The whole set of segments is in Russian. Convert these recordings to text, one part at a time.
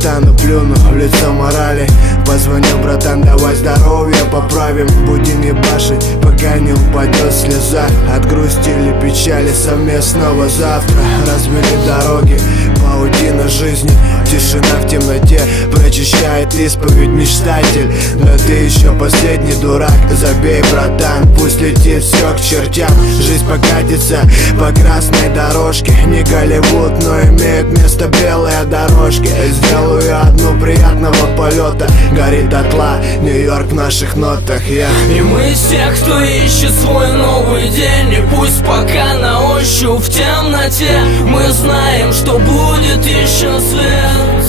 встану, плюну в лицо морали. Позвоню, братан, давай здоровье поправим. Будем ебашить, пока не упадет слеза. От грусти или печали совместного завтра. Разбери дороги, паутина жизни. Тишина в темноте прочищает исповедь мечтатель. Да ты еще последний дурак, забей, братан Пусть летит все к чертям, жизнь покатится по красной дорожке. Не Голливуд, но имеют место белые дорожки. Сделаю одну приятного полета. Горит дотла, Нью-Йорк в наших нотах, я И мы тех, кто ищет свой новый день И пусть пока на ощупь в темноте Мы знаем, что будет еще свет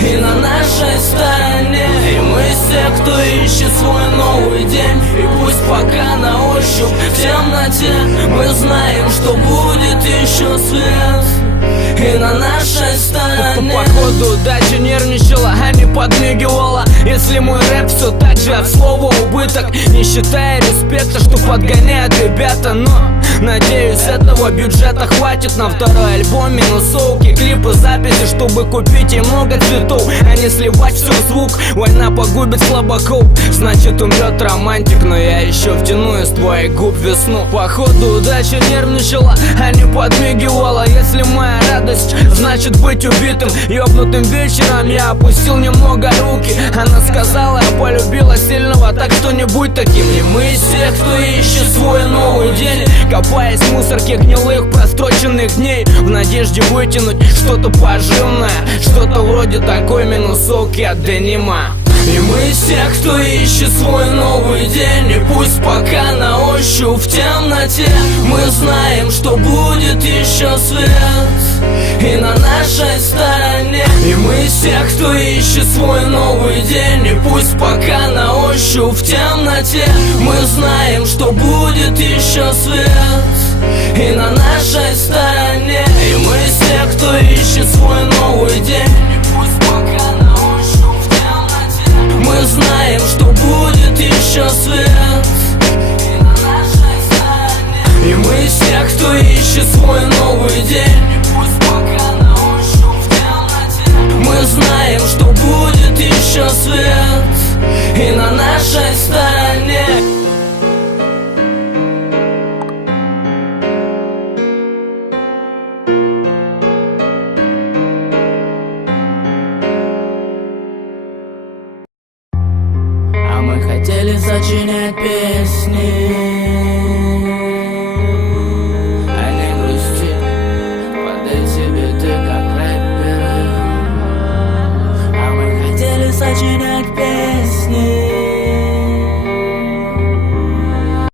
И на нашей стороне. И мы тех, кто ищет свой новый день пока на ощупь. В темноте Мы знаем, что будет еще свет на нашей стороне. Походу дача нервничала, а не подмигивала. Если мой рэп все так же от слова убыток Не считая респекта, что подгоняют ребята Но надеюсь этого бюджета хватит на второй альбом. Минусовки, клипы, записи, чтобы купить и много цветов. А не сливать все звук, война погубит слабаков. Значит умрет романтик, но я еще втяну из твоих губ весну. Походу удача нервничала, а не подмигивала. Если моя радость значит быть убитым? Ёбнутым вечером я опустил немного руки. Она сказала, я полюбила сильного, так что не будь таким И мы из тех, кто ищет свой новый день Копаясь в мусорке гнилых простроченных дней В надежде вытянуть что-то поживное Что-то вроде такой минусовки от денима. И мы из тех, кто ищет свой новый день И пусть пока на ощупь в темноте Мы знаем, что будет еще свет И на нашей стороне. И мы тех, кто ищет свой новый день И пусть пока на ощупь в темноте Мы знаем, что будет еще свет И на нашей стороне. И мы тех, кто ищет свой новый день И пусть пока на ощупь в темноте Мы знаем, что будет еще свет И мы тех, кто ищет свой новый день еще свет И на нашей стороне. А мы хотели сочинять песни